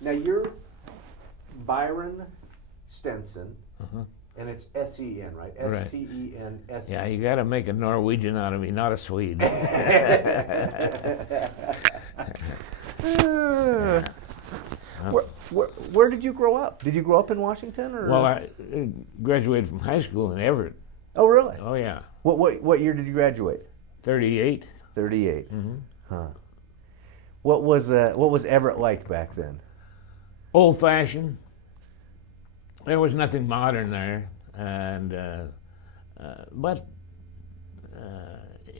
Now you're Byron Stensen, and it's S-E-N, right? Right. S-T-E-N-S-E-N. Yeah, you got to make a Norwegian out of me, not a Swede. Where did you grow up? Did you grow up in Washington? Or? Well, I graduated from high school in Everett. Oh, really? Oh, yeah. What year did you graduate? 38. 38. Huh. What was Everett like back then? Old-fashioned. There was nothing modern there, but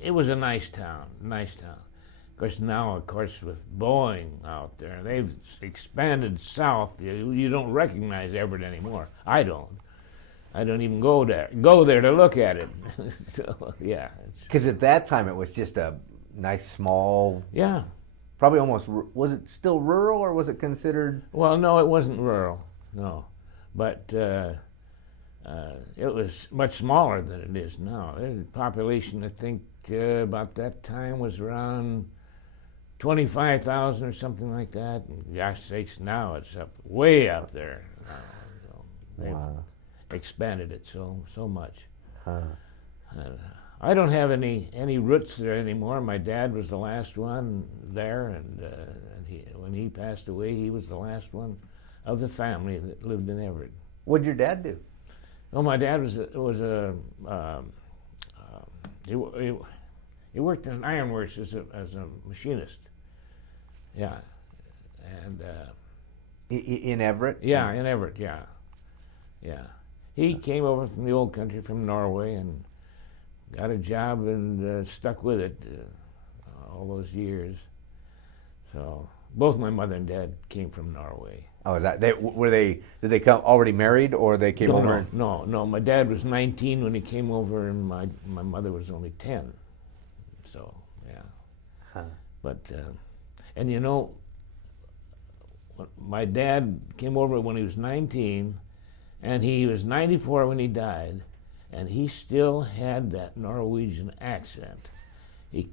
it was a nice town. Of course, now, with Boeing out there, they've expanded south. You don't recognize Everett anymore. I don't even go there to look at it. So, yeah. Because at that time, it was just a nice, small... Yeah. Probably almost... Was it still rural, or was it considered... Well, no, it wasn't rural, no. But it was much smaller than it is now. The population, I think, about that time was around 25,000 or something like that. And gosh sakes, now it's way up there. So they've expanded it so much. I don't have any roots there anymore. My dad was the last one there, and when he passed away, he was the last one of the family that lived in Everett. What did your dad do? Oh, my dad he worked in ironworks as a machinist. Yeah, and in Everett. Yeah, in Everett. Yeah. He came over from the old country, from Norway, and got a job and stuck with it all those years. So both my mother and dad came from Norway. Oh, is that did they come already married, or they came over? No. My dad was 19 when he came over, and my mother was only 10. So, yeah. But, and you know, my dad came over when he was 19, and he was 94 when he died, and he still had that Norwegian accent. He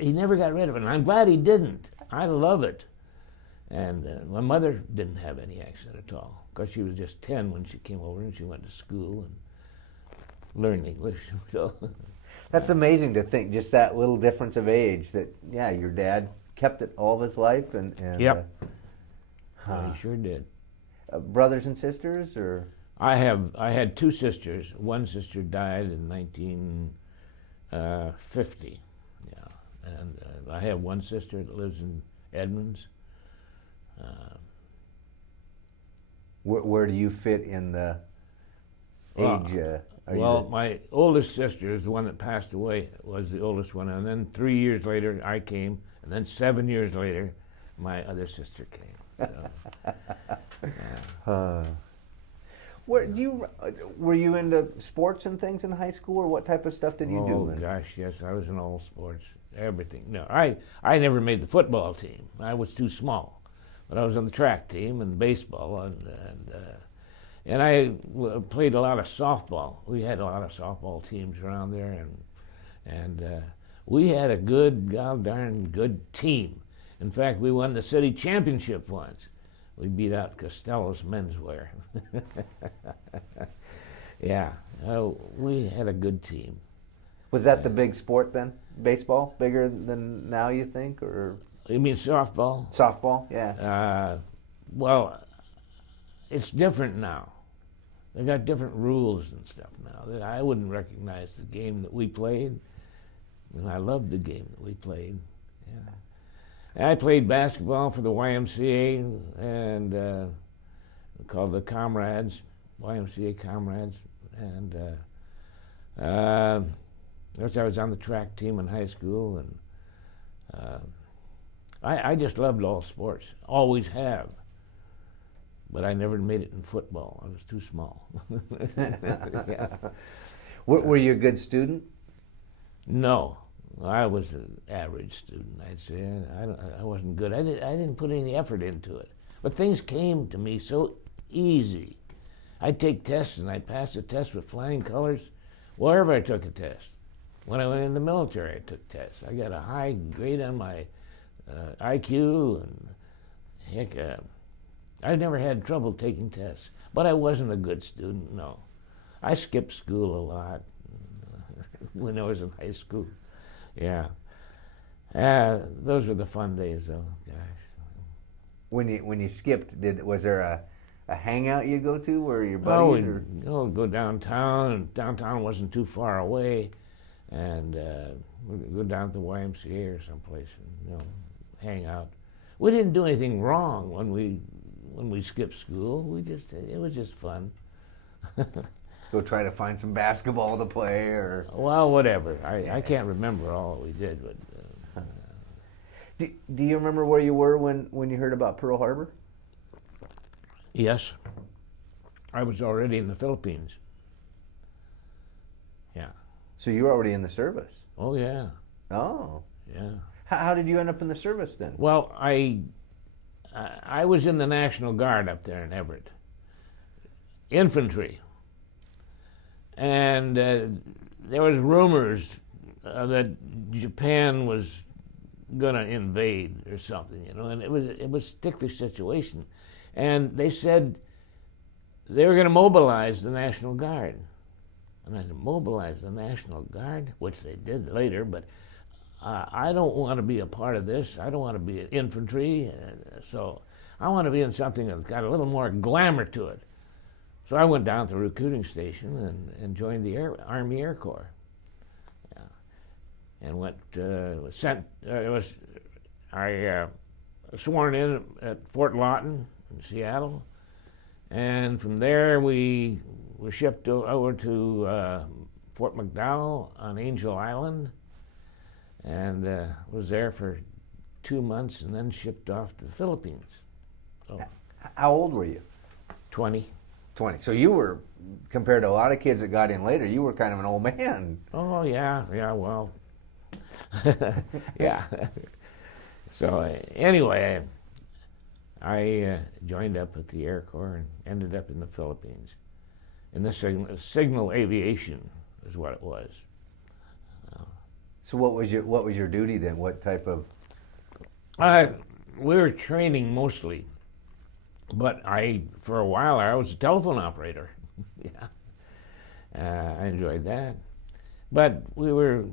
never got rid of it, and I'm glad he didn't. I love it. And my mother didn't have any accent at all. Of course, she was just 10 when she came over, and she went to school and learned English. So that's amazing to think, just that little difference of age. That your dad kept it all of his life, and yep, he sure did. Brothers and sisters, or I had two sisters. One sister died in 1950. Yeah, and I have one sister that lives in Edmonds. Where do you fit in the age? My oldest sister is the one that passed away, was the oldest one, and then 3 years later I came, and then 7 years later my other sister came. So, were you into sports and things in high school, or what type of stuff did you do? Oh gosh, yes, I was in all sports, everything. No, I never made the football team. I was too small. But I was on the track team and baseball, and I played a lot of softball. We had a lot of softball teams around there, and we had a darn good team. In fact, we won the city championship once. We beat out Costello's Menswear. Yeah, we had a good team. Was that the big sport then? Baseball, bigger than now, you think, or? You mean softball? Softball, yeah. Well, it's different now. They got different rules and stuff now. That I wouldn't recognize the game that we played, and I loved the game that we played. Yeah. I played basketball for the YMCA, and called the Comrades, YMCA Comrades, and I was on the track team in high school, and I just loved all sports, always have. But I never made it in football. I was too small. Yeah. Were you a good student? No, I was an average student, I'd say. I wasn't good. I didn't put any effort into it. But things came to me so easy. I'd take tests, and I'd pass the test with flying colors wherever I took a test. When I went in the military, I took tests. I got a high grade on my IQ, and heck, I never had trouble taking tests, but I wasn't a good student, no. I skipped school a lot when I was in high school. Yeah. Those were the fun days, though, gosh. When you skipped, was there a hangout you go to where your buddies? We'd go downtown, and downtown wasn't too far away, and we'd go down to the YMCA or someplace and hang out. We didn't do anything wrong when we skipped school. It was just fun. Go try to find some basketball to play, or well, whatever. I can't remember all we did, but. Do you remember where you were when you heard about Pearl Harbor? Yes. I was already in the Philippines. Yeah. So you were already in the service? Oh, yeah. Oh. Yeah. How did you end up in the service then? Well, I was in the National Guard up there in Everett. Infantry. And there was rumors that Japan was going to invade or something, and it was a ticklish situation. And they said they were going to mobilize the National Guard. And I said, mobilize the National Guard? Which they did later, but I don't want to be a part of this. I don't want to be in infantry, so I want to be in something that's got a little more glamour to it. So I went down to the recruiting station and joined the Army Air Corps. And I was sworn in at Fort Lawton in Seattle, and from there we were shipped over to Fort McDowell on Angel Island, and was there for 2 months, and then shipped off to the Philippines. So, how old were you? 20. 20. So you were, compared to a lot of kids that got in later, you were kind of an old man. Oh yeah, well. Yeah. So anyway, I joined up at the Air Corps and ended up in the Philippines. And the signal aviation is what it was. So what was your duty then? What type of? We were training mostly, but for a while I was a telephone operator. Yeah. I enjoyed that, but we were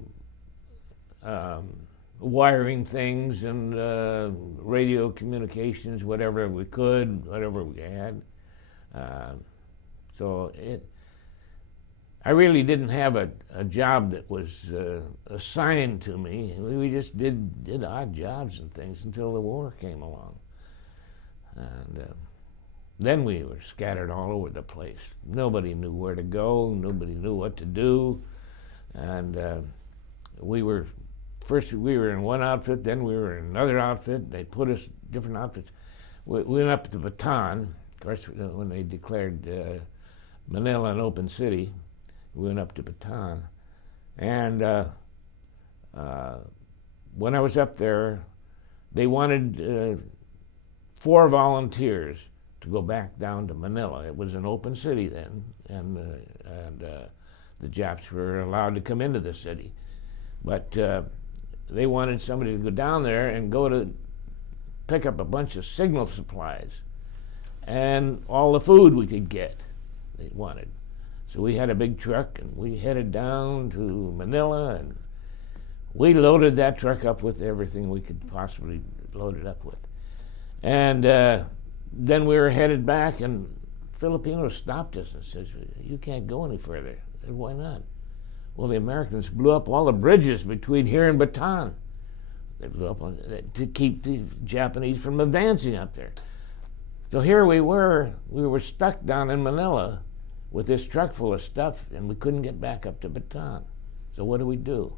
wiring things and radio communications, whatever we could, whatever we had. I really didn't have a job that was assigned to me. We just did odd jobs and things until the war came along. And then we were scattered all over the place. Nobody knew where to go, nobody knew what to do. And first we were in one outfit, then we were in another outfit. They put us different outfits. We went up to Bataan. Of course, when they declared Manila an open city, we went up to Bataan. And when I was up there, they wanted 4 volunteers to go back down to Manila. It was an open city then, and the Japs were allowed to come into the city. But they wanted somebody to go down there and go to pick up a bunch of signal supplies and all the food we could get, they wanted. So we had a big truck and we headed down to Manila, and we loaded that truck up with everything we could possibly load it up with. And then we were headed back, and Filipinos stopped us and said, "You can't go any further." I said, "Why not?" Well, the Americans blew up all the bridges between here and Bataan. They blew up to keep the Japanese from advancing up there. So here we were stuck down in Manila with this truck full of stuff, and we couldn't get back up to Bataan. So what do?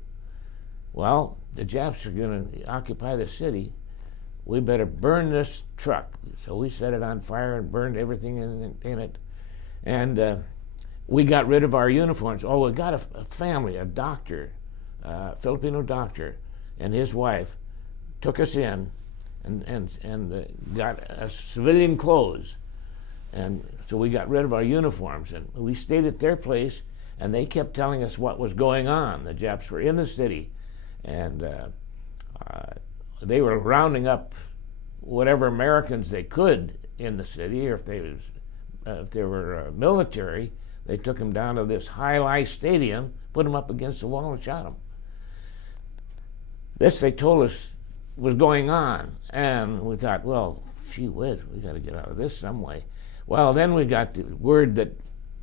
Well, the Japs are going to occupy the city. We better burn this truck. So we set it on fire and burned everything in it. And we got rid of our uniforms. Oh, we got a family, a doctor, a Filipino doctor, and his wife took us in and got us civilian clothes. And so we got rid of our uniforms, and we stayed at their place, and they kept telling us what was going on. The Japs were in the city, and they were rounding up whatever Americans they could in the city, or if they were military, they took them down to this high-rise stadium, put them up against the wall, and shot them. This, they told us, was going on, and we thought, well, gee whiz, we got to get out of this some way. Well, then we got the word that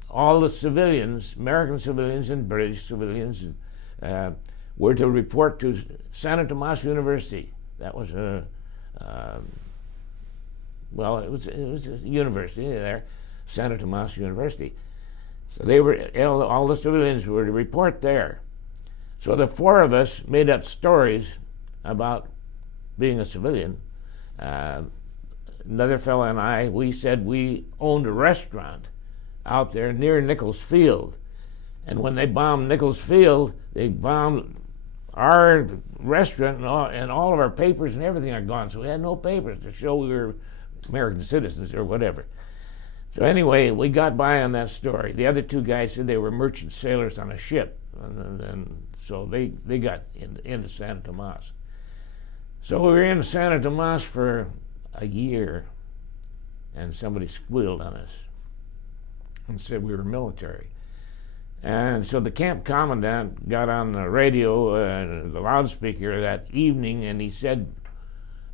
all the civilians, American civilians and British civilians, were to report to Santo Tomas University. That was it was a university there, Santo Tomas University. So all the civilians were to report there. So the four of us made up stories about being a civilian. Another fellow and I, we said we owned a restaurant out there near Nichols Field. And when they bombed Nichols Field, they bombed our restaurant, and all of our papers and everything are gone. So we had no papers to show we were American citizens or whatever. So anyway, we got by on that story. The other two guys said they were merchant sailors on a ship. And so they got into Santo Tomas. So we were in Santo Tomas for a year, and somebody squealed on us and said we were military. And so the camp commandant got on the radio, the loudspeaker that evening, and he said,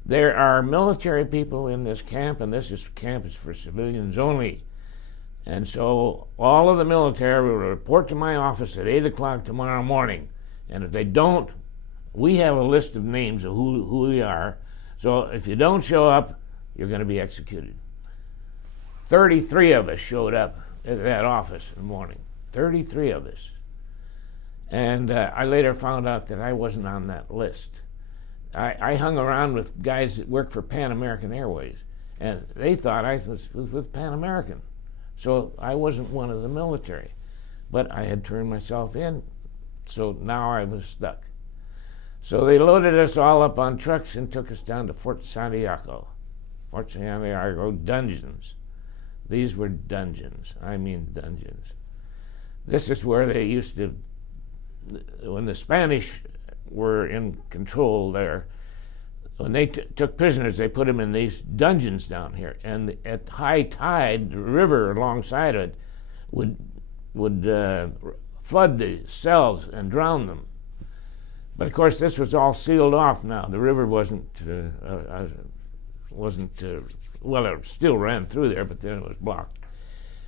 there are military people in this camp, and camp is for civilians only. And so all of the military will report to my office at 8 o'clock tomorrow morning. And if they don't, we have a list of names of who they are. So if you don't show up, you're going to be executed. 33 of us showed up at that office in the morning. 33 of us. And I later found out that I wasn't on that list. I hung around with guys that worked for Pan American Airways, and they thought I was with Pan American. So I wasn't one of the military. But I had turned myself in, so now I was stuck. So they loaded us all up on trucks and took us down to Fort Santiago. Fort Santiago dungeons. These were dungeons. I mean dungeons. This is where they used to, when the Spanish were in control there, when they took prisoners, they put them in these dungeons down here. And at high tide, the river alongside it would flood the cells and drown them. But of course, this was all sealed off now. The river wasn't, well, it still ran through there, but then it was blocked.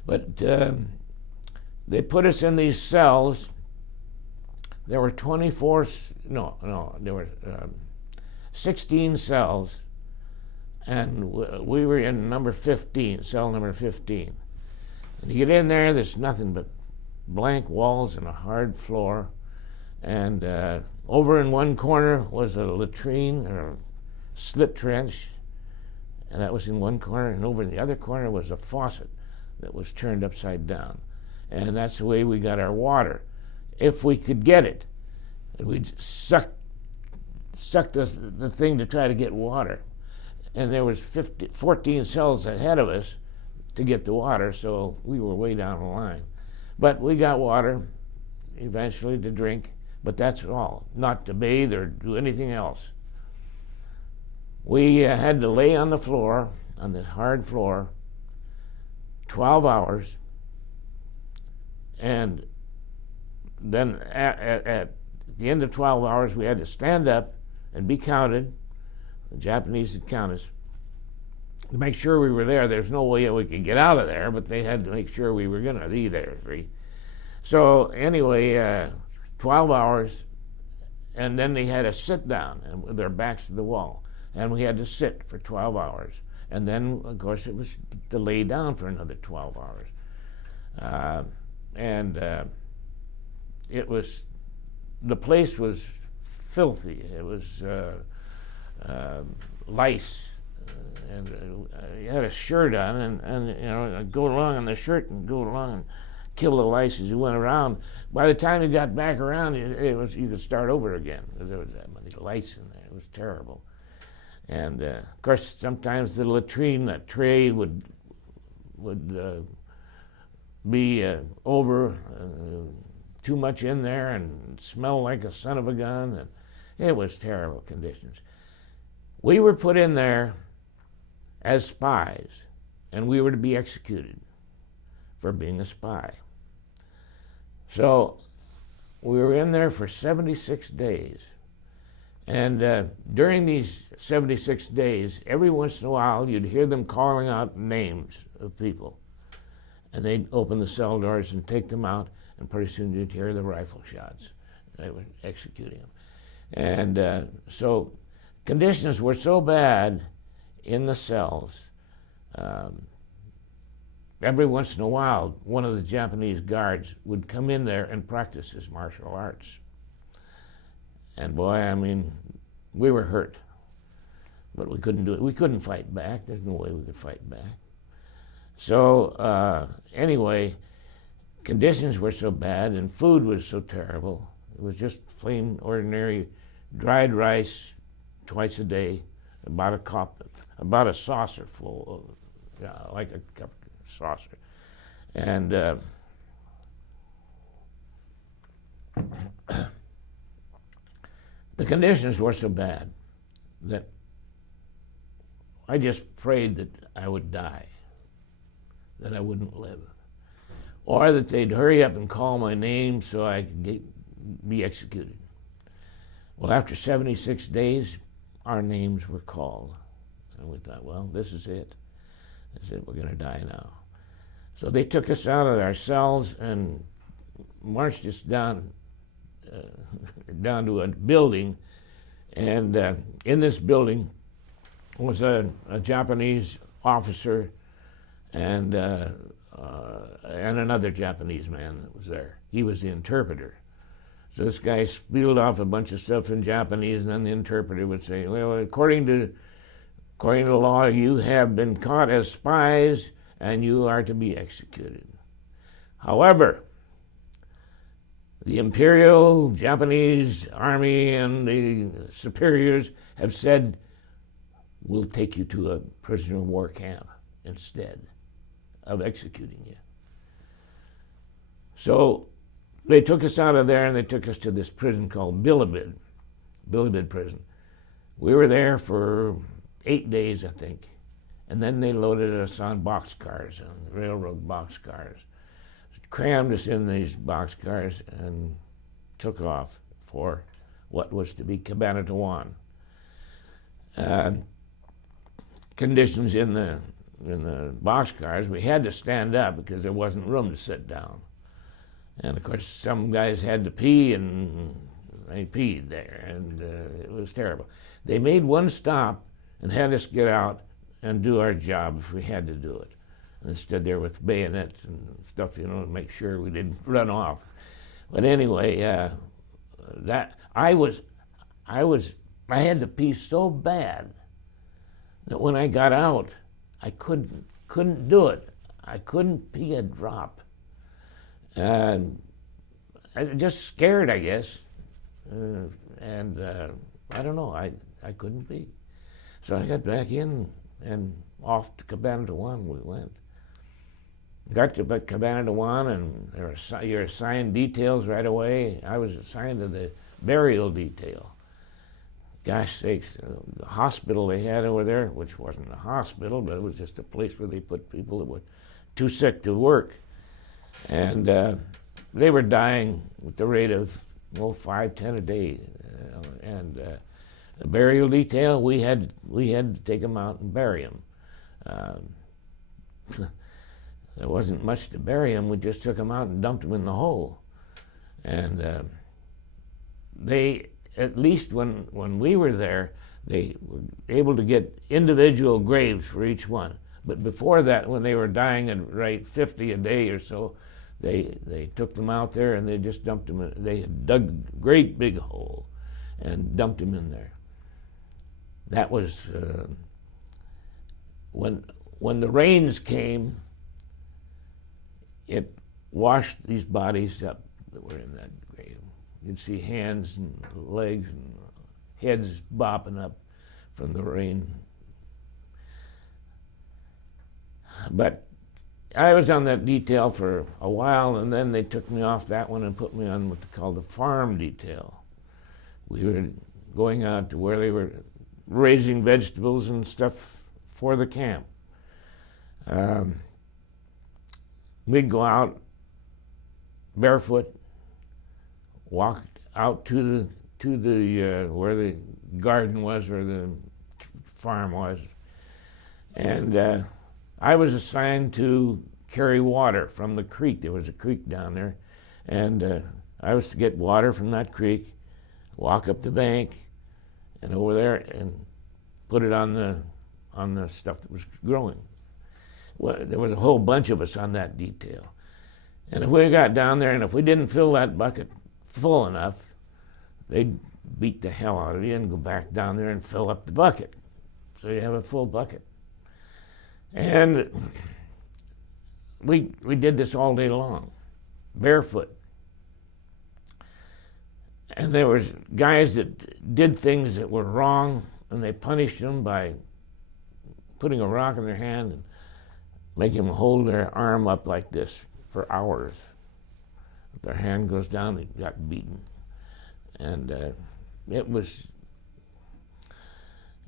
But they put us in these cells. There were 16 cells, and we were in number 15, cell number 15. And you get in there, there's nothing but blank walls and a hard floor. And over in one corner was a latrine or a slit trench, and that was in one corner. And over in the other corner was a faucet that was turned upside down. And that's the way we got our water. If we could get it, we'd suck the thing to try to get water. And there was 14 cells ahead of us to get the water, so we were way down the line. But we got water eventually to drink, but that's all, not to bathe or do anything else. We had to lay on the floor, on this hard floor, 12 hours, and then at the end of 12 hours, we had to stand up and be counted. The Japanese would count us to make sure we were there. There's no way we could get out of there, but they had to make sure we were going to be there. So anyway, 12 hours, and then they had us sit down and with their backs to the wall, and we had to sit for 12 hours. And then, of course, it was to lay down for another 12 hours. It was, the place was filthy. It was lice, and you had a shirt on, and you know, go along on the shirt and go along and kill the lice as you went around. By the time you got back around, you could start over again. There was that many lice in there. It was terrible. And of course, sometimes the latrine, that tray would be over, too much in there, and smell like a son of a gun, and it was terrible conditions. We were put in there as spies and we were to be executed for being a spy. So we were in there for 76 days. And during these 76 days, every once in a while, you'd hear them calling out names of people. And they'd open the cell doors and take them out, and pretty soon you'd hear the rifle shots. They were executing them. And so conditions were so bad in the cells. Every once in a while, one of the Japanese guards would come in there and practice his martial arts. And boy, I mean, we were hurt, but we couldn't do it. We couldn't fight back. There's no way we could fight back. So anyway, conditions were so bad and food was so terrible. It was just plain ordinary dried rice twice a day, about a saucer full, like a cup saucer. And the conditions were so bad that I just prayed that I would die, that I wouldn't live, or that they'd hurry up and call my name so I could be executed. Well, after 76 days, our names were called. And we thought, well, this is it. This is it. We're going to die now. So they took us out of our cells and marched us down to a building. And in this building was a Japanese officer and another Japanese man that was there. He was the interpreter. So this guy spieled off a bunch of stuff in Japanese, and then the interpreter would say, well, according to law, you have been caught as spies, and you are to be executed. However, the Imperial Japanese Army and the superiors have said, we'll take you to a prisoner of war camp instead of executing you. So they took us out of there and they took us to this prison called Bilibid prison. We were there for 8 days, I think. And then they loaded us on boxcars, on railroad boxcars. Crammed us in these boxcars and took off for what was to be Cabanatuan. Conditions in the boxcars, we had to stand up because there wasn't room to sit down. And of course, some guys had to pee, and they peed there, and it was terrible. They made one stop and had us get out and do our job if we had to do it. And stood there with bayonets and stuff, you know, to make sure we didn't run off. But anyway, that I had to pee so bad that when I got out, I couldn't do it. I couldn't pee a drop. I just scared, I guess, and I don't know. I couldn't pee, so I got back in and off to Cabanatuan we went. Got to Cabanatuan, and you're assigned details right away. I was assigned to the burial detail. Gosh sakes, the hospital they had over there, which wasn't a hospital, but it was just a place where they put people that were too sick to work. And they were dying at the rate of, 5, 10 a day. The burial detail, we had to take them out and bury them. There wasn't much to bury them. We just took them out and dumped them in the hole. And they, at least when we were there, they were able to get individual graves for each one. But before that, when they were dying at rate 50 a day or so, they took them out there and they just dumped them in. They dug a great big hole and dumped them in there. That was when the rains came. It washed these bodies up that were in that grave. You'd see hands and legs and heads bopping up from the rain. But I was on that detail for a while, and then they took me off that one and put me on what they call the farm detail. We were going out to where they were raising vegetables and stuff for the camp. we'd go out barefoot, walk out to the where the garden was, where the farm was, and I was assigned to carry water from the creek. There was a creek down there, and I was to get water from that creek, walk up the bank, and over there, and put it on the stuff that was growing. Well, there was a whole bunch of us on that detail, and if we got down there, and if we didn't fill that bucket full enough, they'd beat the hell out of you and go back down there and fill up the bucket, so you have a full bucket. And we did this all day long, barefoot. And there was guys that did things that were wrong, and they punished them by putting a rock in their hand and making them hold their arm up like this for hours. If their hand goes down, they got beaten. And it was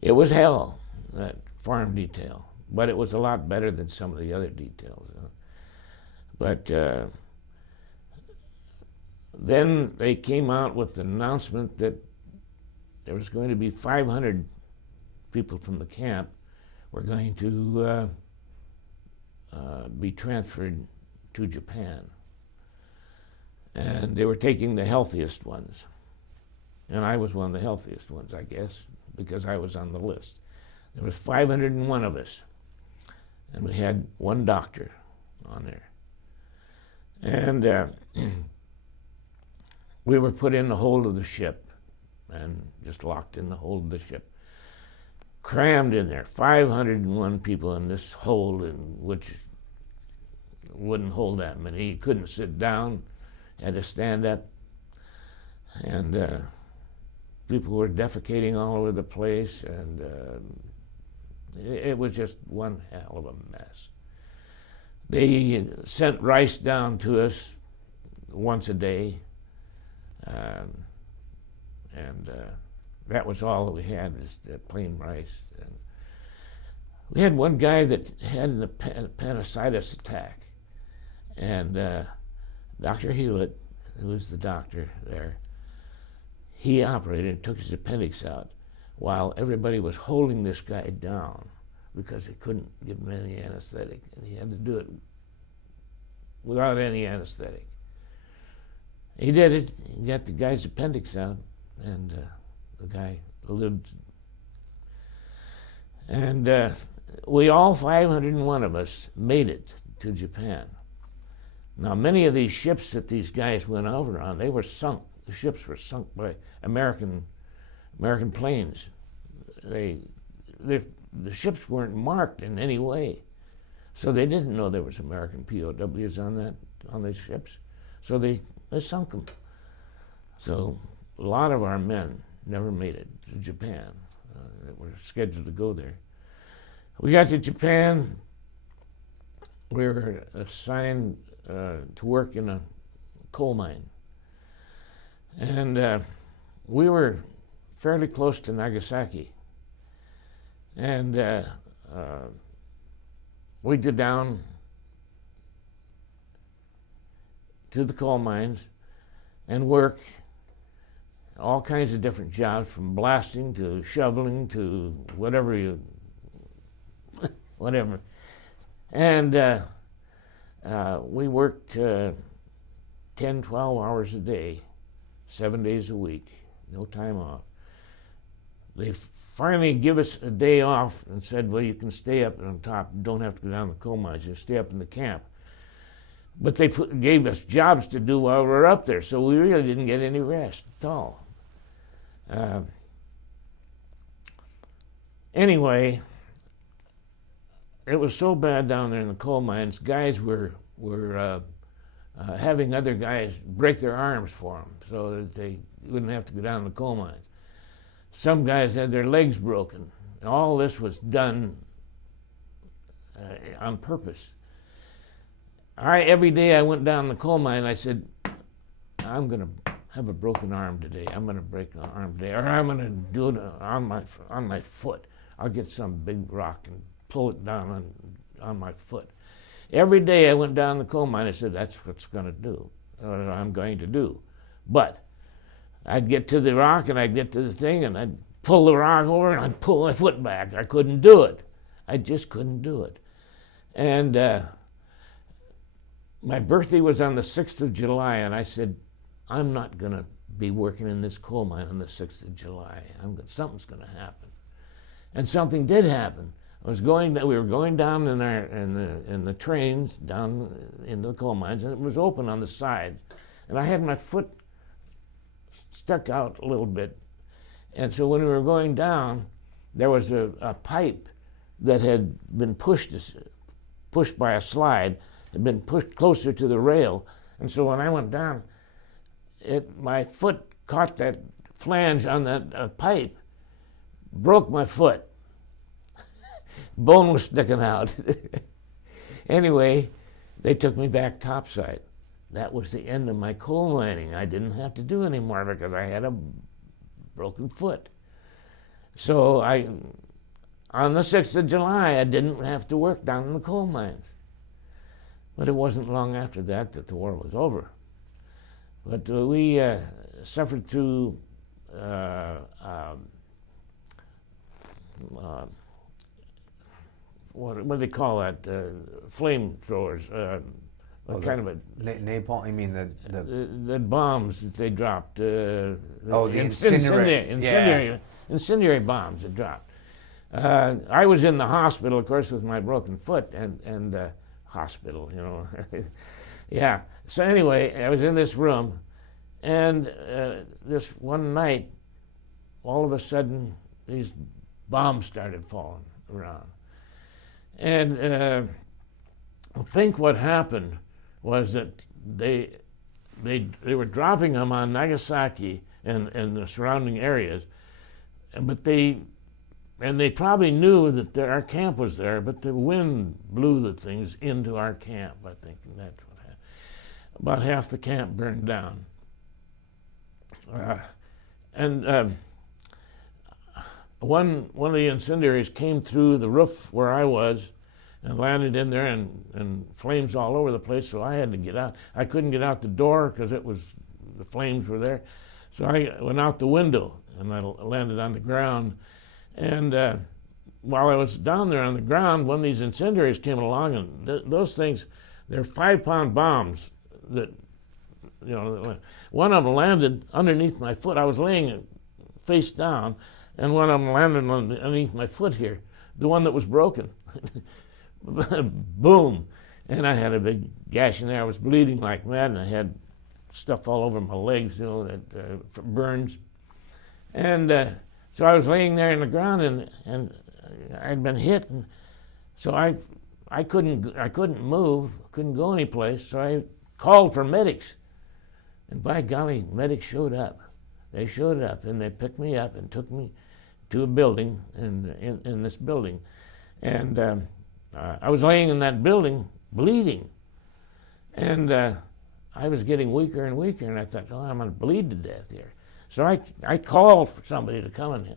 hell, that farm detail. But it was a lot better than some of the other details. But then they came out with the announcement that there was going to be 500 people from the camp were going to be transferred to Japan. And they were taking the healthiest ones. And I was one of the healthiest ones, I guess, because I was on the list. There was 501 of us, and we had one doctor on there. And we were put in the hold of the ship and just locked in the hold of the ship. Crammed in there, 501 people in this hold, which wouldn't hold that many. You couldn't sit down, had to stand up. And people were defecating all over the place, and it was just one hell of a mess. They sent rice down to us once a day, and that was all that we had, was plain rice. And we had one guy that had an appendicitis attack, and Dr. Hewlett, who was the doctor there, he operated and took his appendix out while everybody was holding this guy down because they couldn't give him any anesthetic, and he had to do it without any anesthetic. He did it. He got the guy's appendix out, and the guy lived. And we all, 501 of us, made it to Japan. Now, many of these ships that these guys went over on, they were sunk. The ships were sunk by American planes. The ships weren't marked in any way, so they didn't know there was American POWs on these ships. So they sunk them. So a lot of our men never made it to Japan that were scheduled to go there. We got to Japan. We were assigned to work in a coal mine. And we were fairly close to Nagasaki. And we'd go down to the coal mines and work all kinds of different jobs, from blasting to shoveling to whatever. And we worked 10, 12 hours a day, 7 days a week, no time off. They finally give us a day off and said, well, you can stay up on top. You don't have to go down the coal mines. You stay up in the camp. But they gave us jobs to do while we were up there, so we really didn't get any rest at all. Anyway, it was so bad down there in the coal mines, guys were having other guys break their arms for them so that they wouldn't have to go down the coal mines. Some guys had their legs broken. And all this was done on purpose. Every day I went down the coal mine, I said, I'm going to have a broken arm today. I'm going to break an arm today, or I'm going to do it on my foot. I'll get some big rock and pull it down on my foot. Every day I went down the coal mine, I said, that's what's going to do, what I'm going to do. But I'd get to the rock and I'd get to the thing and I'd pull the rock over and I'd pull my foot back. I couldn't do it. I just couldn't do it. And my birthday was on the 6th of July, and I said, I'm not going to be working in this coal mine on the 6th of July. Something's going to happen. And something did happen. We were going down in the trains down into the coal mines, and it was open on the side. And I had my foot stuck out a little bit. And so when we were going down, there was a pipe that had been pushed by a slide, had been pushed closer to the rail. And so when I went down, my foot caught that flange on that pipe, broke my foot. Bone was sticking out. Anyway, they took me back topside. That was the end of my coal mining. I didn't have to do any more because I had a broken foot. So on the 6th of July, I didn't have to work down in the coal mines. But it wasn't long after that the war was over. But we suffered through what do they call that? Flamethrowers. Kind of a napalm. You mean the bombs that they dropped. The incendiary. Incendiary bombs that dropped. I was in the hospital, of course, with my broken foot, and hospital, you know. Yeah. So anyway, I was in this room, and this one night, all of a sudden, these bombs started falling around. And I think what happened was that they were dropping them on Nagasaki and the surrounding areas, but they probably knew that our camp was there, but the wind blew the things into our camp, I think, and that's what happened. About half the camp burned down. One of the incendiaries came through the roof where I was and landed in there, and flames all over the place, so I had to get out. I couldn't get out the door because the flames were there. So I went out the window, and I landed on the ground. And while I was down there on the ground, one of these incendiaries came along, and those things, they're 5-pound bombs that, you know, one of them landed underneath my foot. I was laying face down, and one of them landed underneath my foot here, the one that was broken. Boom. And I had a big gash in there. I was bleeding like mad, and I had stuff all over my legs, you know, that burns. And so I was laying there in the ground, and I'd been hit, and so I couldn't move, couldn't go anyplace. So I called for medics, and by golly, medics showed up. They showed up, and they picked me up and took me to a building in this building, and I was laying in that building bleeding, and I was getting weaker and weaker, and I thought, oh, I'm going to bleed to death here. So I called for somebody to come and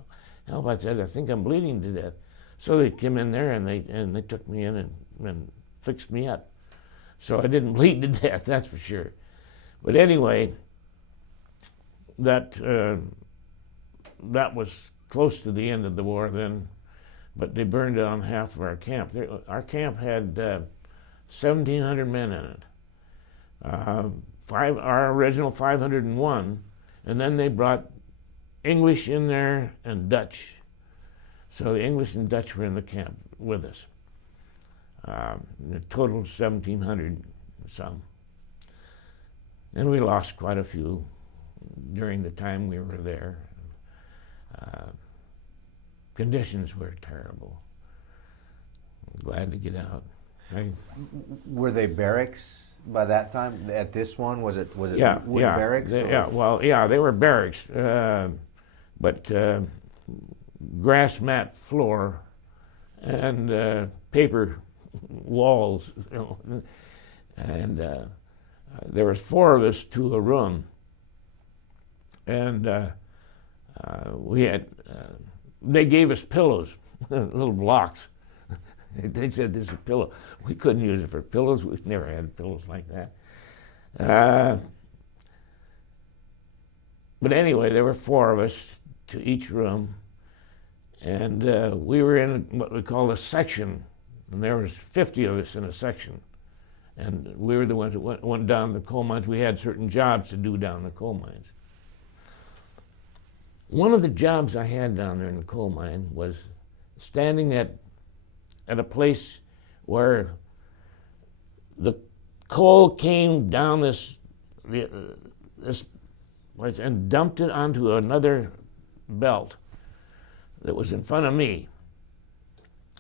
help. I said, I think I'm bleeding to death. So they came in there, and they took me in and fixed me up. So I didn't bleed to death, that's for sure. But anyway, that was close to the end of the war then, but they burned down half of our camp. Our camp had 1,700 men in it. Our original 501, and then they brought English in there and Dutch. So the English and Dutch were in the camp with us. A total of 1,700 some. And we lost quite a few during the time we were there. Conditions were terrible. Glad to get out. Were they barracks by that time? At this one, was it yeah, barracks? They were barracks, but grass mat floor and paper walls, you know, and there was 4 of us to a room, and we had. They gave us pillows, little blocks, They said, this is a pillow. We couldn't use it for pillows. We've never had pillows like that. But anyway, there were 4 of us to each room, and we were in what we call a section, and there was 50 of us in a section. And we were the ones that went down the coal mines. We had certain jobs to do down the coal mines. One of the jobs I had down there in the coal mine was standing at a place where the coal came down this and dumped it onto another belt that was in front of me.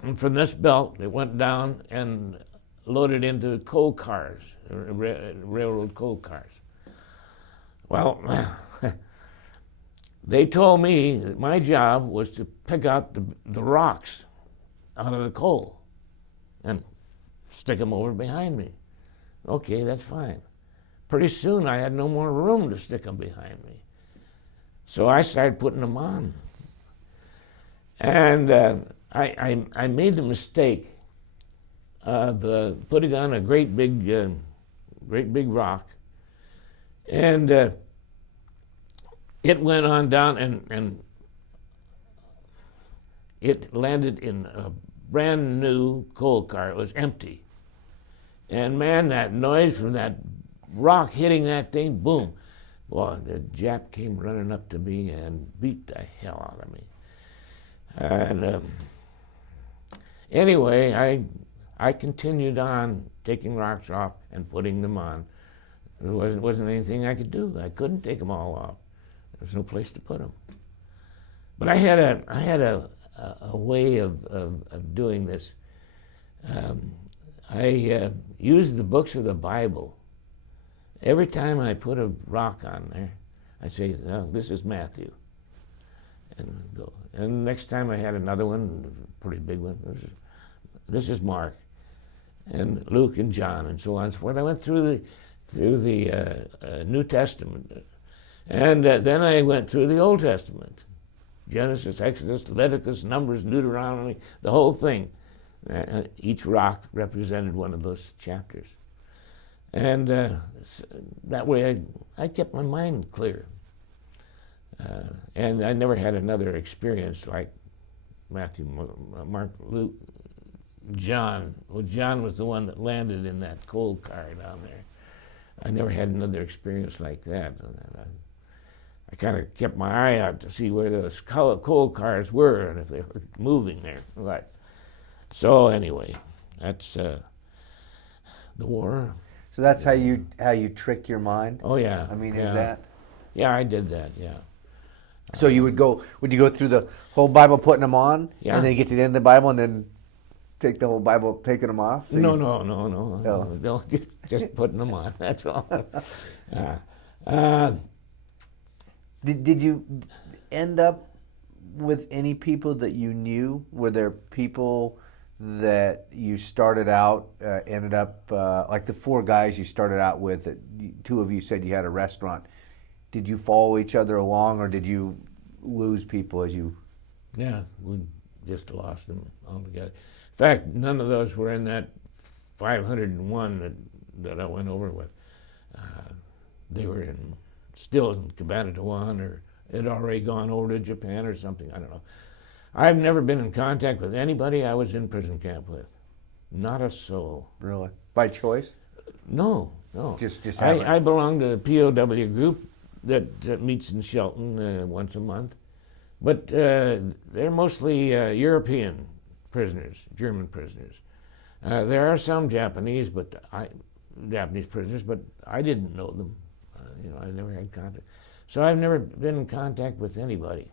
And from this belt, it went down and loaded into coal cars, railroad coal cars. Well, they told me that my job was to pick out the rocks out of the coal and stick them over behind me. Okay, that's fine. Pretty soon I had no more room to stick them behind me. So I started putting them on. And I made the mistake of putting on a great big rock, and it went on down and it landed in a brand new coal car. It was empty. And man, that noise from that rock hitting that thing, boom. Boy, the Jap came running up to me and beat the hell out of me. And anyway, I continued on taking rocks off and putting them on. There wasn't anything I could do. I couldn't take them all off. There was no place to put them. But I had a way of doing this. I used the books of the Bible. Every time I put a rock on there, I'd say, oh, this is Matthew. And go. And next time I had another one, a pretty big one, this is Mark, and Luke and John, and so on and so forth. I went through the New Testament, and then I went through the Old Testament. Genesis, Exodus, Leviticus, Numbers, Deuteronomy, the whole thing. Each rock represented one of those chapters. And that way I kept my mind clear. And I never had another experience like Matthew, Mark, Luke, John. Well, John was the one that landed in that coal car down there. I never had another experience like that. I kind of kept my eye out to see where those coal cars were and if they were moving there. But, so anyway, that's the war. So that's how you trick your mind? Oh yeah. I mean, yeah. is that? Yeah, I did that. Yeah. So would you go through the whole Bible putting them on, Yeah. and then you get to the end of the Bible, and then take the whole Bible taking them off? So No, Oh. no, just putting them on. That's all. Did you end up with any people that you knew? Were there people that you started out, ended up, like the 4 guys you started out with, that 2 of you said you had a restaurant. Did you follow each other along, or did you lose people as you? Yeah, we just lost them altogether. In fact, none of those were in that 501 that I went over with. They were still in Cabana Dewan, or had already gone over to Japan or something. I don't know. I've never been in contact with anybody I was in prison camp with. Not a soul. Really? By choice? No. Just I belong to the POW group that meets in Shelton once a month. But they're mostly European prisoners, German prisoners. There are some Japanese prisoners, but I didn't know them. I never had contact. So I've never been in contact with anybody.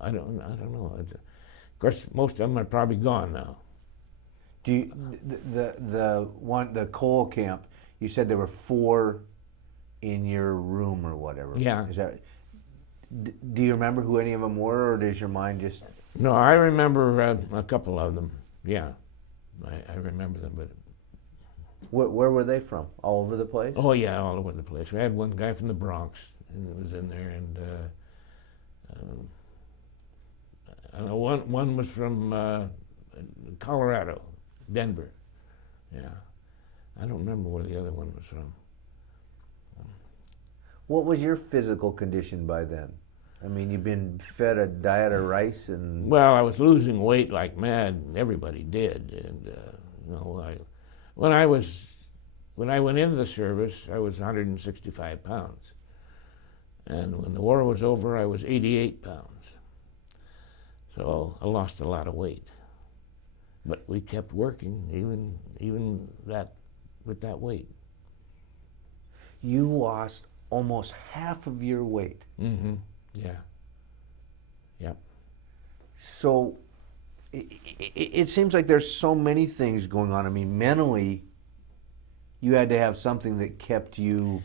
I don't know. Of course, most of them are probably gone now. Do you, the coal camp? You said there were 4 in your room or whatever. Yeah. Is that? Do you remember who any of them were, or does your mind just? No, I remember a couple of them. Yeah, I remember them, but. Where were they from? All over the place? Oh yeah, all over the place. We had one guy from the Bronx, and was in there, and One was from Colorado, Denver. Yeah, I don't remember where the other one was from. What was your physical condition by then? I mean, you've been fed a diet of rice and... Well, I was losing weight like mad. Everybody did, and you know, when I went into the service, I was 165 pounds, and when the war was over, I was 88 pounds. So I lost a lot of weight, but we kept working, even that with that weight. You lost almost half of your weight. Mm-hmm. Yeah. Yep. So it seems like there's so many things going on. I mean, mentally, you had to have something that kept you...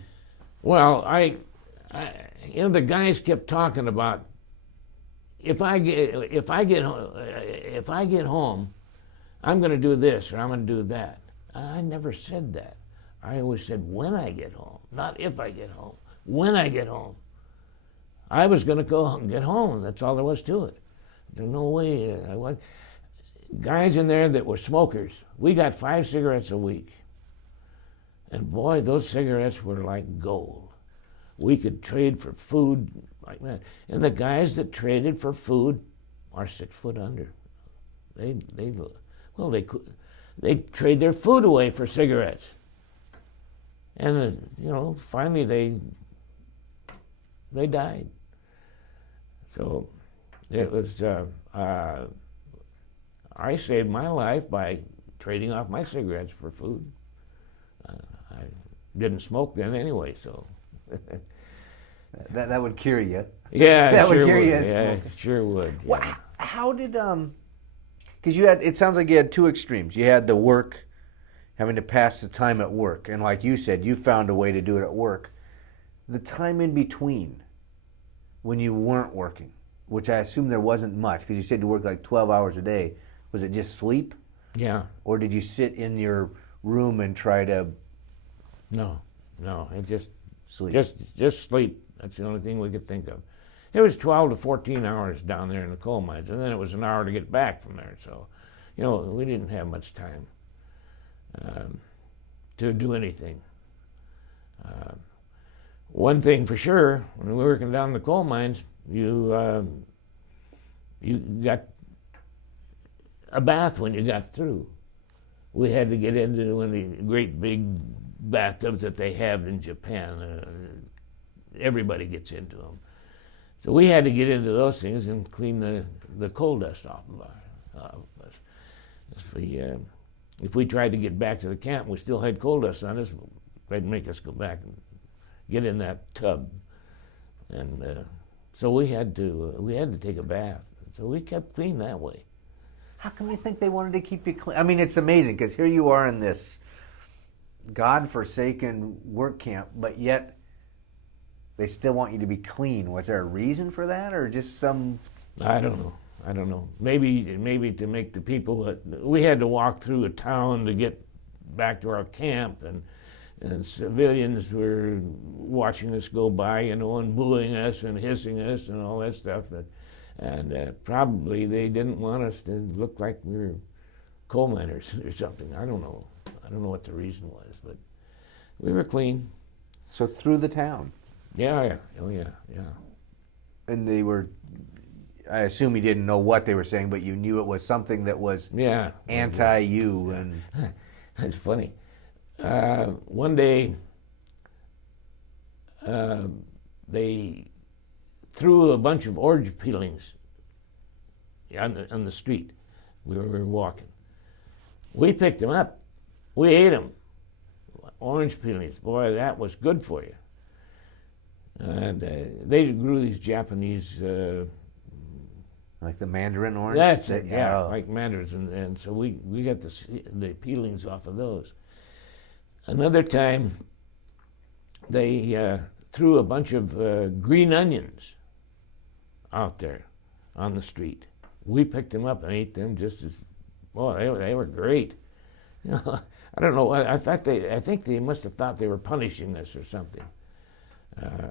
Well, you know, the guys kept talking about if I get home, I'm going to do this or I'm going to do that. I never said that. I always said when I get home, not if I get home. When I get home, I was going to go and get home. That's all there was to it. There's no way. Guys in there that were smokers, we got 5 cigarettes a week. And boy, those cigarettes were like gold. We could trade for food like that. And the guys that traded for food are 6 foot under. They trade their food away for cigarettes. And you know, finally they died. So it was. I saved my life by trading off my cigarettes for food. I didn't smoke then anyway, so. That would cure you. Yeah, that sure would cure you. Yeah, it sure would. Yeah. Well, how did because you had, it sounds like you had two extremes. You had the work, having to pass the time at work, and like you said, you found a way to do it at work. The time in between, when you weren't working, which I assume there wasn't much, because you said you worked like 12 hours a day. Was it just sleep? Yeah. Or did you sit in your room and try to? No, it just sleep. Just sleep. That's the only thing we could think of. It was 12 to 14 hours down there in the coal mines, and then it was an hour to get back from there. So, you know, we didn't have much time to do anything. One thing for sure, when we were working down in the coal mines, you got a bath when you got through. We had to get into one of the great big bathtubs that they have in Japan. Everybody gets into them. So we had to get into those things and clean the coal dust off of us. If we tried to get back to the camp, we still had coal dust on us, they'd make us go back and get in that tub. And so we had to take a bath. So we kept clean that way. How come you think they wanted to keep you clean? I mean, it's amazing, because here you are in this God-forsaken work camp, but yet they still want you to be clean. Was there a reason for that, or just some... I don't know. Maybe to make the people that... We had to walk through a town to get back to our camp, and civilians were watching us go by, you know, and booing us and hissing us and all that stuff. And probably they didn't want us to look like we were coal miners or something. I don't know what the reason was, but we were clean. So through the town? Yeah. Oh, yeah. And they were... I assume you didn't know what they were saying, but you knew it was something that was anti-you. And it's funny. One day, they threw a bunch of orange peelings on the street. We were walking. We picked them up. We ate them. Orange peelings. Boy, that was good for you. And they grew these Japanese... like the mandarin orange? That's it, yeah, like mandarins. And so we got the peelings off of those. Another time, they threw a bunch of green onions out there on the street. We picked them up and ate them just as, boy, they were great. You know, I don't know, I think they must have thought they were punishing us or something.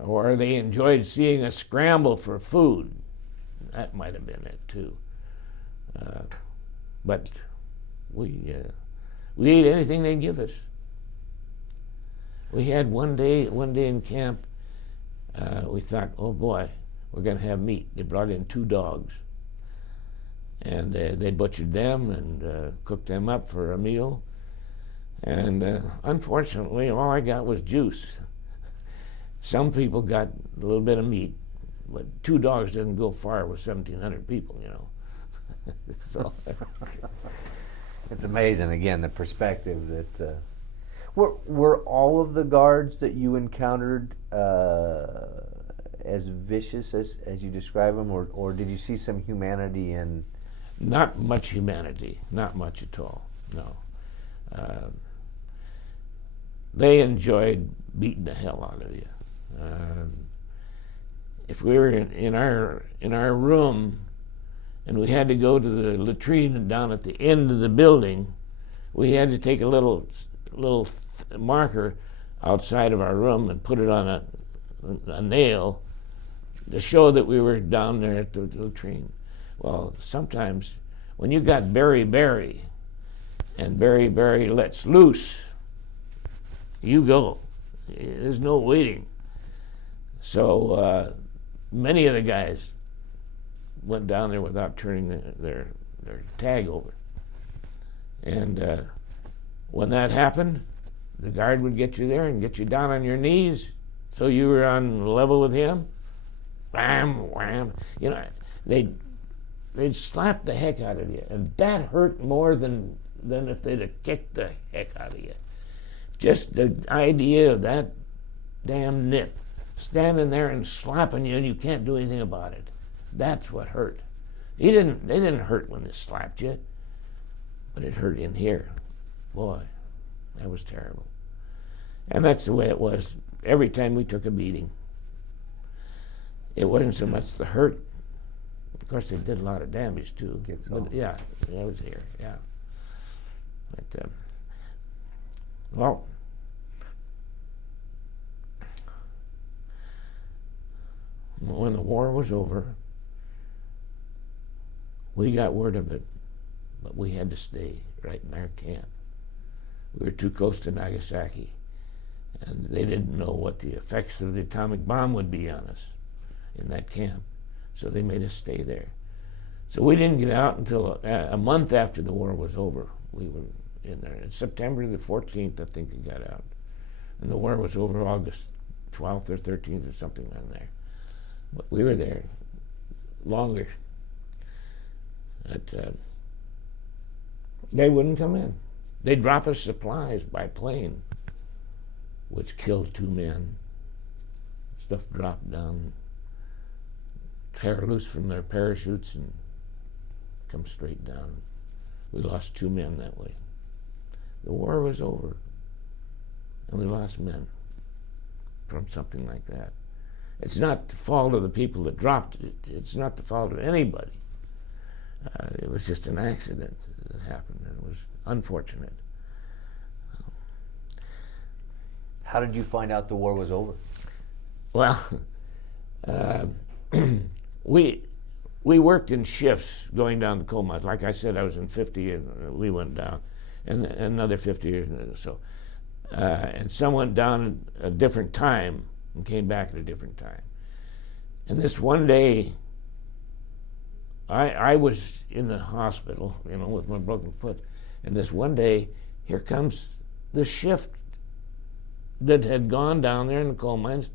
Or they enjoyed seeing us scramble for food. That might have been it too. But we ate anything they'd give us. We had one day in camp, we thought, oh boy, we're going to have meat. They brought in 2 dogs. And they butchered them and cooked them up for a meal. And unfortunately, all I got was juice. Some people got a little bit of meat, but 2 dogs doesn't go far with 1,700 people, you know. So it's amazing, again, the perspective that... Were all of the guards that you encountered as vicious as you describe them, or did you see some humanity in... Not much humanity, not much at all, no. They enjoyed beating the hell out of you. If we were in our room and we had to go to the latrine down at the end of the building, we had to take a little marker outside of our room and put it on a nail to show that we were down there at the latrine. Well, sometimes when you got Berry and Berry lets loose, you go. There's no waiting. So many of the guys went down there without turning their tag over. And when that happened, the guard would get you there and get you down on your knees so you were on level with him. Wham, wham. You know, they'd slap the heck out of you, and that hurt more than if they'd have kicked the heck out of you. Just the idea of that damn nip standing there and slapping you and you can't do anything about it. That's what hurt. They didn't hurt when they slapped you, but it hurt in here. Boy, that was terrible. And that's the way it was every time we took a beating. It wasn't so much the hurt. Of course, they did a lot of damage too. But yeah, I was here, yeah. But, well, when the war was over, we got word of it, but we had to stay right in our camp. We were too close to Nagasaki, and they didn't know what the effects of the atomic bomb would be on us in that camp, so they made us stay there. So we didn't get out until a month after the war was over. We were in there. In September the 14th, I think we got out. And the war was over August 12th or 13th or something in there. But we were there longer. But, they wouldn't come in. They'd drop us supplies by plane, which killed 2 men. Stuff dropped down, tear loose from their parachutes and come straight down. We lost 2 men that way. The war was over, and we lost men from something like that. It's not the fault of the people that dropped it. It's not the fault of anybody. It was just an accident that happened, and it was unfortunate. How did you find out the war was over? Well, we worked in shifts going down the coal mines. Like I said, I was in 50 and we went down, and another 50 years or so. And some went down at a different time and came back at a different time. And this one day, I was in the hospital, you know, with my broken foot. And this one day, here comes the shift that had gone down there in the coal mines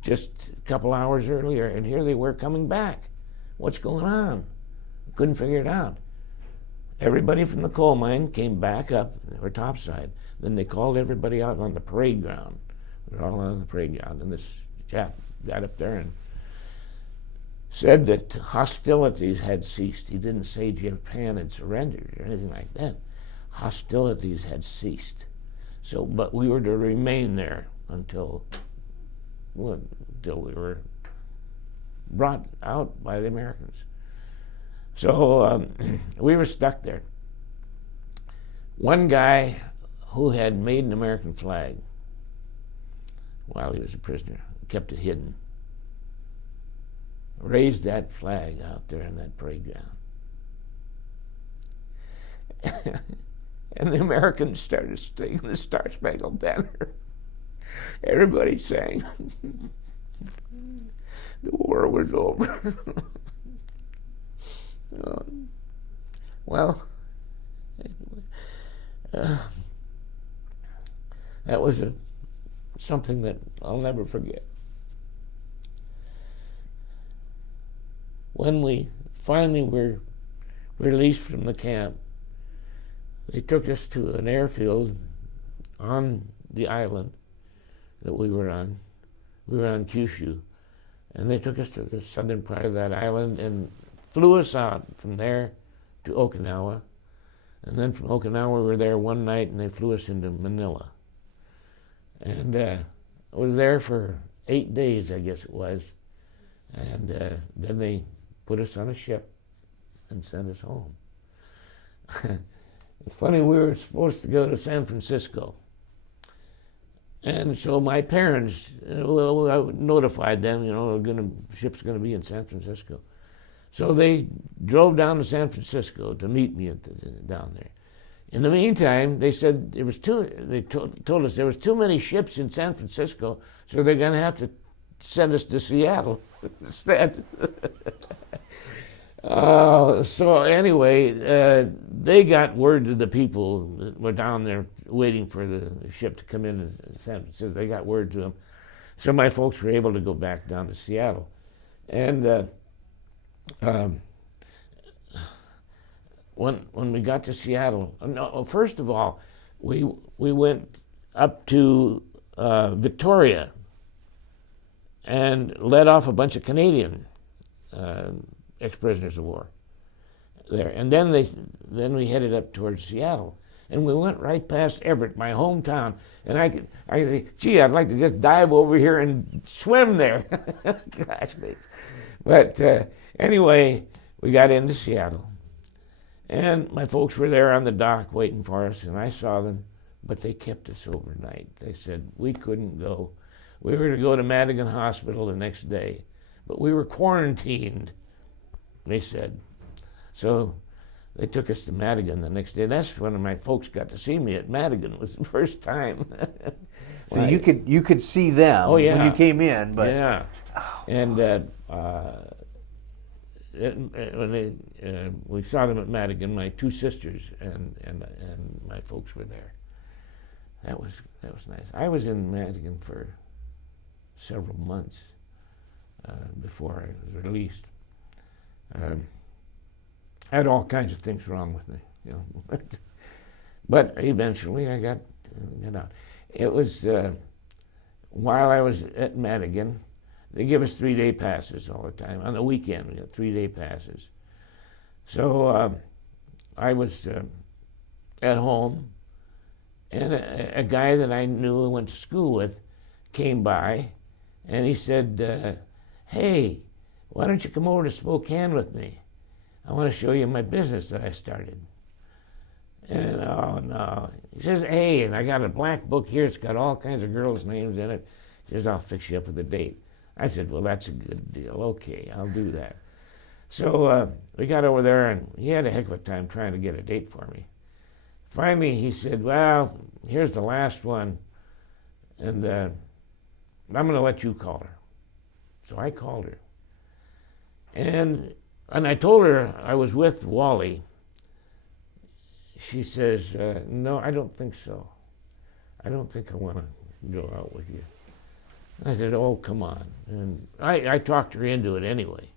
just a couple hours earlier, and here they were coming back. What's going on? Couldn't figure it out. Everybody from the coal mine came back up, they were topside. Then they called everybody out on the parade ground. We were all on the parade ground, and this chap got up there and said that hostilities had ceased. He didn't say Japan had surrendered or anything like that. Hostilities had ceased. So, but we were to remain there until we were brought out by the Americans. So we were stuck there. One guy who had made an American flag while he was a prisoner, kept it hidden, raised that flag out there in that parade ground. And the Americans started singing the Star Spangled Banner. Everybody sang. The war was over. Well, that was something that I'll never forget. When we finally were released from the camp, they took us to an airfield on the island that we were on. We were on Kyushu. And they took us to the southern part of that island and flew us out from there to Okinawa. And then from Okinawa, we were there one night, and they flew us into Manila. And I was there for 8 days, I guess it was. And then they put us on a ship and sent us home. It's funny, we were supposed to go to San Francisco. And so my parents, well, I notified them, ship's going to be in San Francisco. So they drove down to San Francisco to meet me down there. In the meantime, they said they told us there was too many ships in San Francisco, so they're going to have to send us to Seattle instead. So anyway, they got word to the people that were down there waiting for the ship to come in San Francisco. They got word to them. So my folks were able to go back down to Seattle. And when we got to Seattle, first of all, we went up to Victoria and let off a bunch of Canadian ex-prisoners of war there. And then we headed up towards Seattle. And we went right past Everett, my hometown. And I think, gee, I'd like to just dive over here and swim there. Gosh, but anyway, we got into Seattle. And my folks were there on the dock waiting for us, and I saw them, but they kept us overnight. They said we couldn't go. We were to go to Madigan Hospital the next day, but we were quarantined, they said. So they took us to Madigan the next day. That's when my folks got to see me at Madigan. It was the first time. So you could see them when you came in, but yeah. And when we saw them at Madigan, my two sisters and my folks were there. That was nice. I was in Madigan for several months before I was released. I had all kinds of things wrong with me, but eventually I got out. It was while I was at Madigan. They give us 3-day passes all the time. On the weekend, we got 3-day passes. So I was at home, and a guy that I knew and went to school with came by, and he said, hey, why don't you come over to Spokane with me? I want to show you my business that I started. And oh no. He says, hey, and I got a black book here. It's got all kinds of girls' names in it. He says, I'll fix you up with a date. I said, well, that's a good deal. Okay, I'll do that. So we got over there, and he had a heck of a time trying to get a date for me. Finally, he said, well, here's the last one, and I'm going to let you call her. So I called her. And I told her I was with Wally. She says, no, I don't think so. I don't think I want to go out with you. I said, oh, come on. And I talked her into it anyway.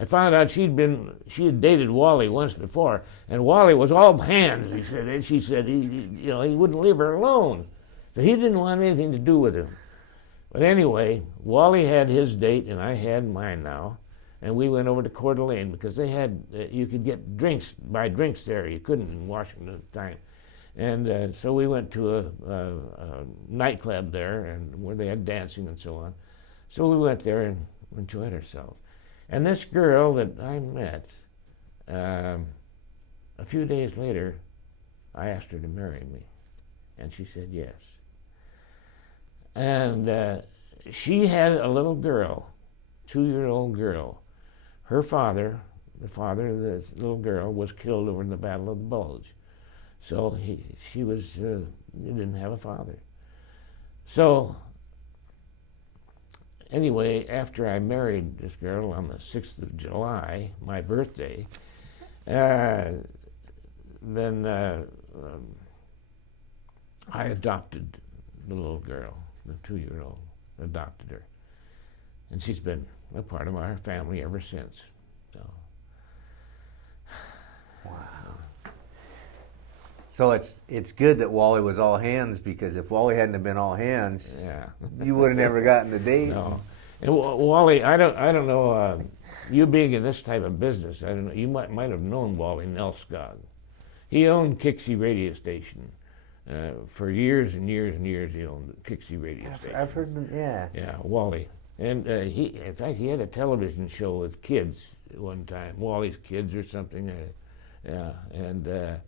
I found out she had dated Wally once before, and Wally was all hands, he said. And she said he wouldn't leave her alone. So he didn't want anything to do with him. But anyway, Wally had his date, and I had mine now. And we went over to Coeur d'Alene because they had, you could get buy drinks there. You couldn't in Washington at the time. And so we went to a nightclub there, and where they had dancing and so on. So we went there and enjoyed ourselves. And this girl that I met, a few days later, I asked her to marry me, and she said yes. And she had a little girl, 2-year-old girl. Her father, the father of this little girl, was killed over in the Battle of the Bulge. So he didn't have a father. So anyway, after I married this girl on the 6th of July, my birthday, then I adopted the little girl, the 2-year-old, adopted her. And she's been a part of our family ever since. So. Wow. So it's good that Wally was all hands, because if Wally hadn't have been all hands, Yeah. you would have never gotten the date. No. And Wally, I don't know. You being in this type of business, I don't know. You might have known Wally Nelskog. He owned Kixie radio station for years and years and years. He owned Kixie radio station. I've heard them. Yeah. Yeah, Wally, and in fact, he had a television show with kids at one time, Wally's Kids or something. Yeah, and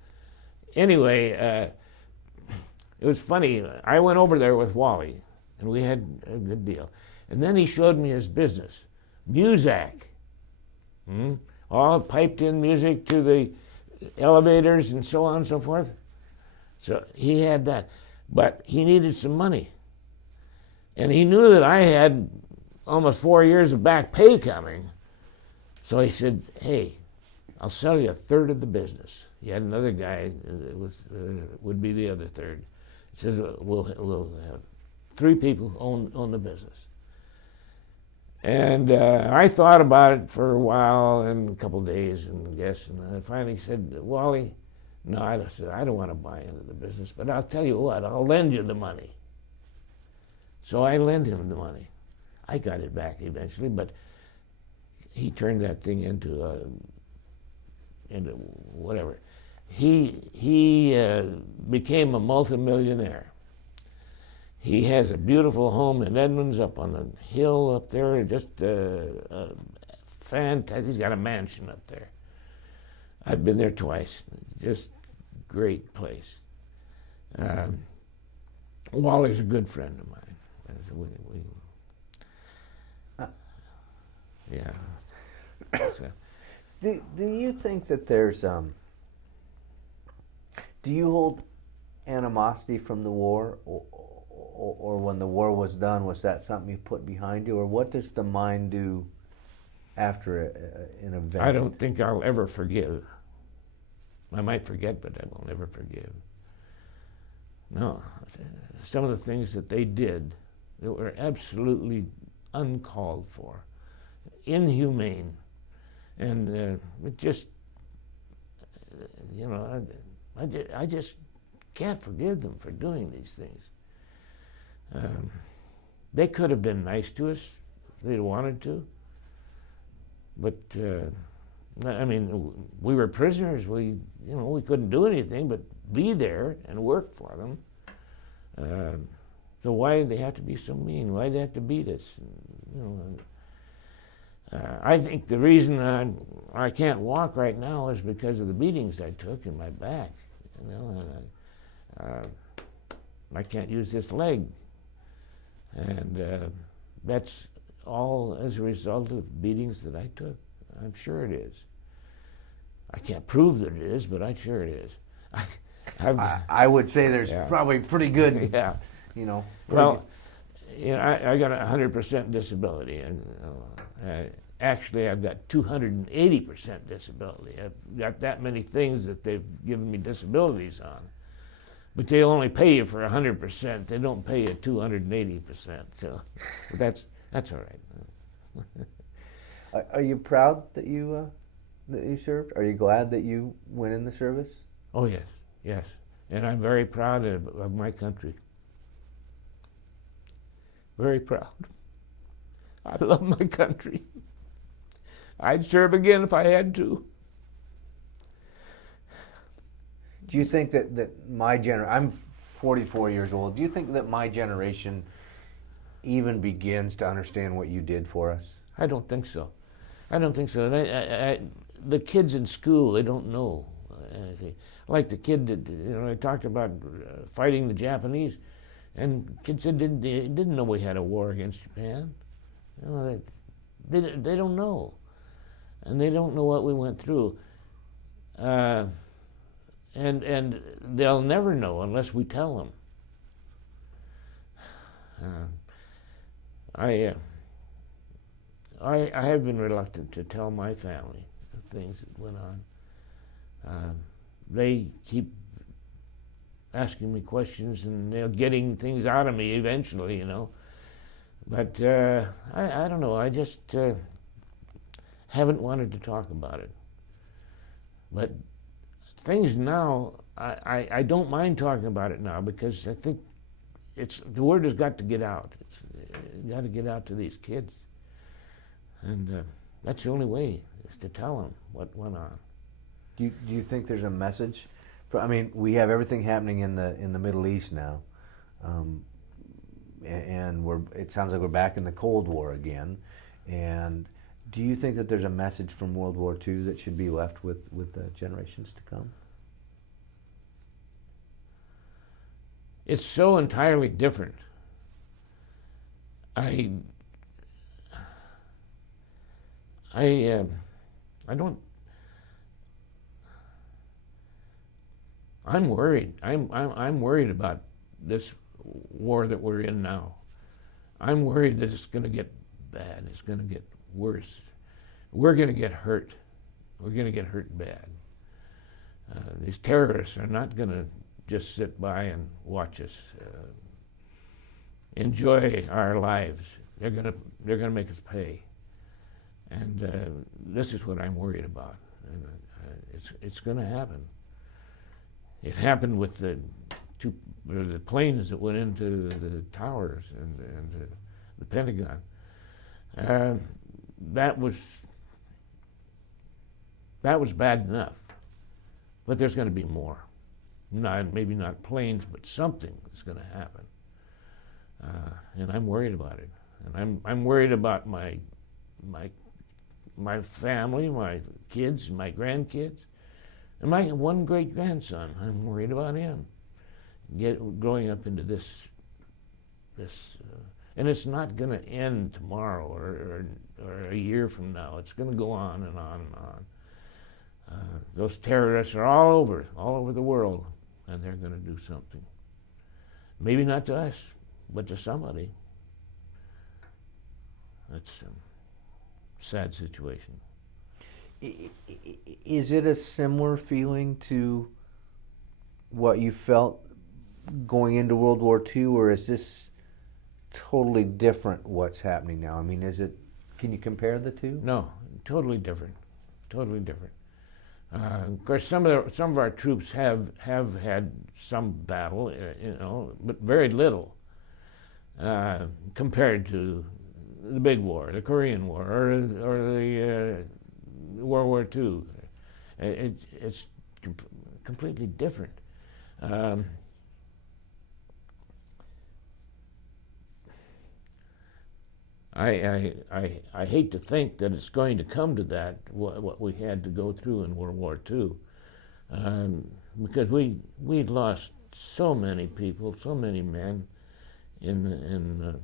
anyway, it was funny. I went over there with Wally, and we had a good deal. And then he showed me his business, Muzak. All piped-in music to the elevators and so on and so forth. So he had that. But he needed some money. And he knew that I had almost 4 years of back pay coming. So he said, hey, I'll sell you a third of the business. He had another guy that would be the other third. He says, we'll have 3 people own the business. And I thought about it for a while, and a couple of days, and I finally said, Wally, no, I said, I don't want to buy into the business, but I'll tell you what, I'll lend you the money. So I lent him the money. I got it back eventually, but he turned that thing into whatever. He became a multimillionaire. He has a beautiful home in Edmonds up on the hill up there, just fantastic. He's got a mansion up there. I've been there twice. Just great place. Wally's a good friend of mine. Yeah. So. Do you think that there's do you hold animosity from the war, or when the war was done, was that something you put behind you, or what does the mind do after an event? I don't think I'll ever forgive. I might forget, but I will never forgive. No, some of the things that they did that were absolutely uncalled for, inhumane, and it just, I just can't forgive them for doing these things. They could have been nice to us if they'd wanted to, but I mean, we were prisoners. We couldn't do anything but be there and work for them. So why did they have to be so mean? Why did they have to beat us? I think the reason I can't walk right now is because of the beatings I took in my back. And I can't use this leg. And that's all as a result of beatings that I took. I'm sure it is. I can't prove that it is, but I'm sure it is. I would say there's probably pretty good, yeah. Well, I got 100% disability, and actually I've got 280% disability. I've got that many things that they've given me disabilities on. But they only pay you for 100%. They don't pay you 280%. So that's all right. Are you proud that you served? Are you glad that you went in the service? Oh yes. And I'm very proud of my country. Very proud. I love my country. I'd serve again if I had to. Do you think that my generation, I'm 44 years old, do you think that my generation even begins to understand what you did for us? I don't think so. And the kids in school, they don't know anything. Like the kid that, I talked about fighting the Japanese, and kids said they didn't know we had a war against Japan. They don't know. And they don't know what we went through. and they'll never know unless we tell them. I have been reluctant to tell my family the things that went on. They keep asking me questions, and they're getting things out of me eventually, you know. But I don't know. I just haven't wanted to talk about it. But things now, I don't mind talking about it now, because I think the word has got to get out. It's got to get out to these kids, and that's the only way, is to tell them what went on. Do you think there's a message? I mean, we have everything happening in the Middle East now, and it sounds like we're back in the Cold War again. And do you think that there's a message from World War II that should be left with the generations to come? It's so entirely different. I don't. I'm worried. I'm worried about this war that we're in now. I'm worried that it's going to get bad. It's going to get worse. We're going to get hurt. We're going to get hurt bad. These terrorists are not going to just sit by and watch us enjoy our lives. They're going to make us pay. And this is what I'm worried about. And it's going to happen. It happened with the planes that went into the towers and the Pentagon. That was bad enough, but there's going to be more. Maybe not planes, but something is going to happen, and I'm worried about it. And I'm worried about my family, my kids, my grandkids. And my one great-grandson, I'm worried about him growing up into this, and it's not going to end tomorrow or a year from now. It's going to go on and on and on. Those terrorists are all over the world, and they're going to do something. Maybe not to us, but to somebody. That's a sad situation. Is it a similar feeling to what you felt going into World War II, or is this totally different what's happening now? I mean, can you compare the two? No, totally different. Totally different. Of course, some of our troops have had some battle, you know, but very little compared to the big war, the Korean War, or the World War II. It's completely different. I hate to think that it's going to come to that, what we had to go through in World War II, because we'd lost so many people, so many men in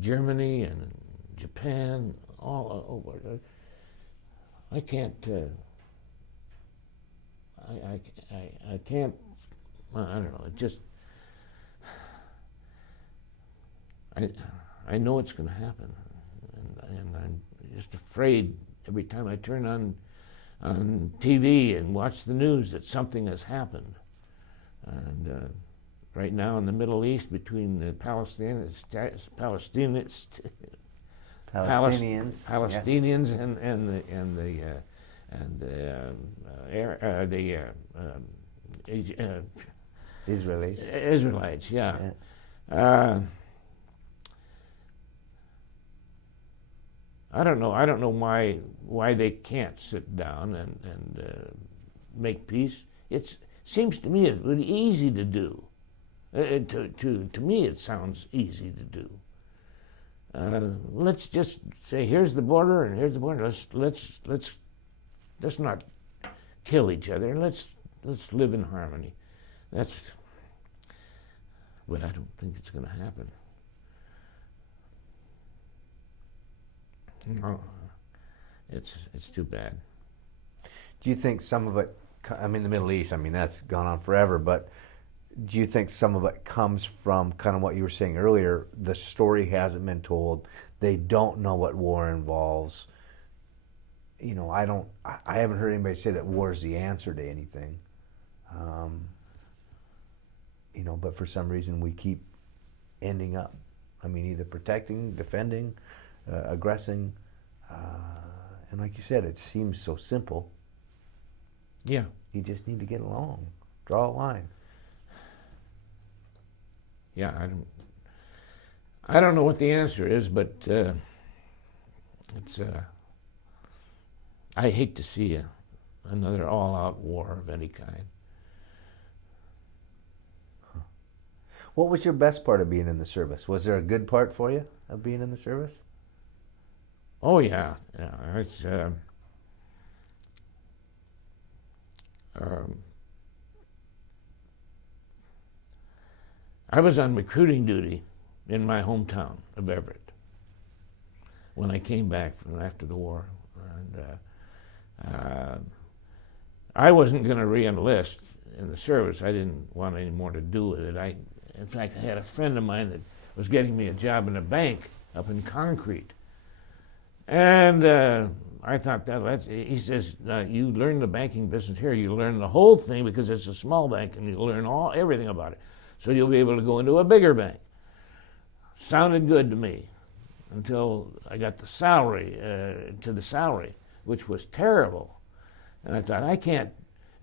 Germany and Japan, all over. I can't. I can't. I don't know. It just. I know it's going to happen, and I'm just afraid every time I turn on TV and watch the news that something has happened. And right now in the Middle East, between the Palestinians and Israelites, yeah. I don't know why they can't sit down and make peace. It seems to me it would be easy to do. To me, it sounds easy to do. Let's just say, here's the border and here's the border. Let's not kill each other. Let's live in harmony. But I don't think it's going to happen. No, it's too bad. Do you think some of it I mean, the Middle East, I mean, that's gone on forever, but do you think some of it comes from kind of what you were saying earlier? The story hasn't been told. They don't know what war involves. You know, I haven't heard anybody say that war is the answer to anything. You know, but for some reason we keep ending up, I mean, either protecting, defending, aggressing, and like you said, it seems so simple. Yeah. You just need to get along, draw a line. Yeah, I don't know what the answer is, but it's I hate to see another all-out war of any kind. What was your best part of being in the service? Was there a good part for you of being in the service? Oh yeah, it's I was on recruiting duty in my hometown of Everett when I came back from after the war, and I wasn't going to re-enlist in the service. I didn't want any more to do with it. In fact, I had a friend of mine that was getting me a job in a bank up in Concrete. And I thought he says, you learn the banking business here, you learn the whole thing because it's a small bank and you learn everything about it. So you'll be able to go into a bigger bank. Sounded good to me until I got the salary, which was terrible. And I thought, I can't.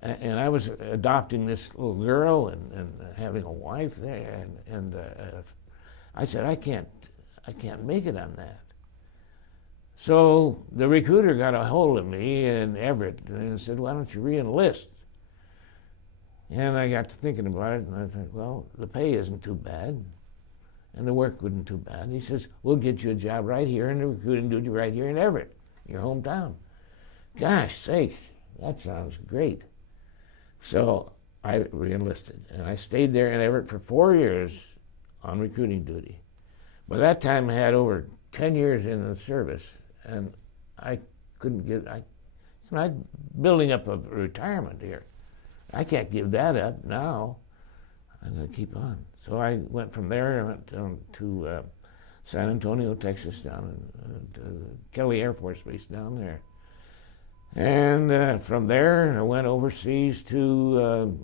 And I was adopting this little girl and having a wife there, and I said, I can't make it on that. So the recruiter got a hold of me in Everett and said, why don't you re-enlist? And I got to thinking about it, and I thought, well, the pay isn't too bad, and the work wasn't too bad. He says, we'll get you a job right here in the recruiting duty right here in Everett, your hometown. Gosh sakes, that sounds great. So I re-enlisted, and I stayed there in Everett for 4 years on recruiting duty. By that time, I had over 10 years in the service, and I couldn't I'm building up a retirement here. I can't give that up now. I'm going to keep on. So I went from there, I went down to San Antonio, Texas, down to Kelly Air Force Base down there. And from there, I went overseas to